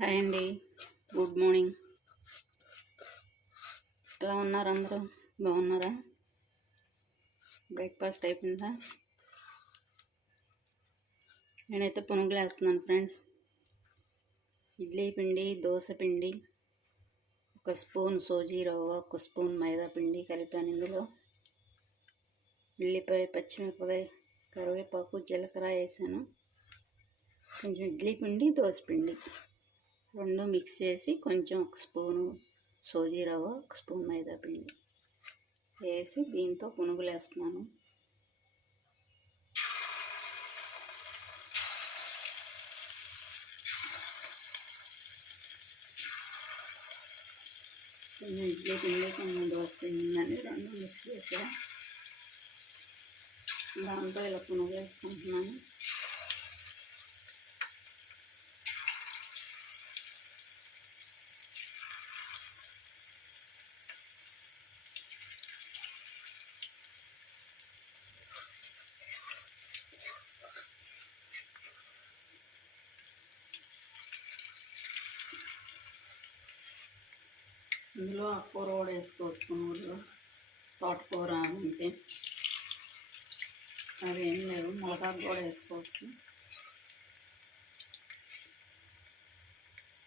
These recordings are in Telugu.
హాయ్ అండి. Good morning. ఎలా ఉన్నారు అందరూ? బాగున్నారా? బ్రేక్ఫాస్ట్ అయిపోయిందా? నేనైతే పునుగులు వేస్తున్నాను ఫ్రెండ్స్. ఇడ్లీ పిండి దోశ పిండి ఒక స్పూన్ సోజీ రవ్వ ఒక స్పూన్ మైదా పిండి కలిపాను ఇందులో. ఉల్లిపాయ పచ్చిమిరపకాయ కరివేపాకు జీలకర్ర వేసాను. కొంచెం ఇడ్లీ పిండి దోశ పిండి. రెండు మిక్స్ చేసి కొంచెం ఒక స్పూను సోజీ రవ్వ ఒక స్పూన్ మైదా పిండి వేసి దీంతో పునుగులు వేస్తున్నాను. కొంచెం ఇడ్లీ పిండి కొంచెం దోశ పిండి రెండు మిక్స్ చేసా దాంతో ఇలా పునుగు ఇందులో ఆకుకూర కూడా వేసుకోవచ్చు ఊళ్ళో తోటకూర ఉంటే అవి ఏం లేవు. ములగాకు కూడా వేసుకోవచ్చు.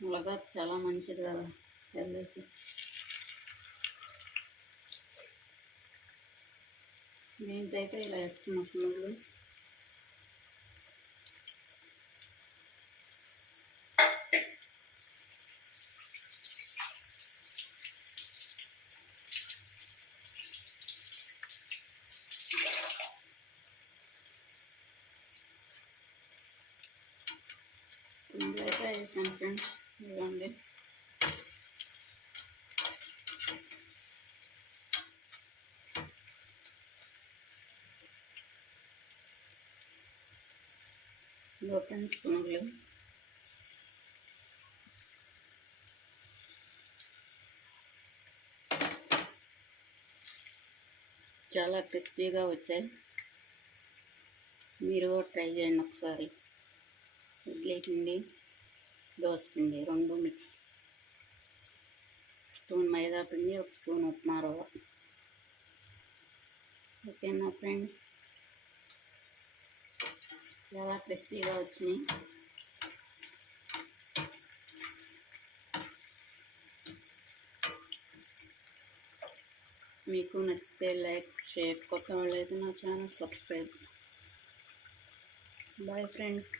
ములగాకు చాలా మంచిది కదా హెల్త్కి. దీంతో అయితే ఇలా వేస్తున్నాం పునుగులు ఫ్రెండ్స్ ఇదిగోండి ఇదిగో ఫ్రెండ్స్ పునుగులు చాలా క్రిస్పీగా వచ్చాయి. మీరు ట్రై చేయండి ఒకసారి. ఇడ్లీ పిండి. దోశ పిండి రెండు మిక్స్. స్పూన్ మైదా పిండి ఒక స్పూన్ ఉప్మా రవ్వ. ఓకేనా ఫ్రెండ్స్? చాలా క్రిస్పీగా వచ్చినాయి. మీకు నచ్చితే లైక్ షేర్ కొత్త వాళ్ళైతే నా ఛానల్ సబ్స్క్రైబ్. Bye friends.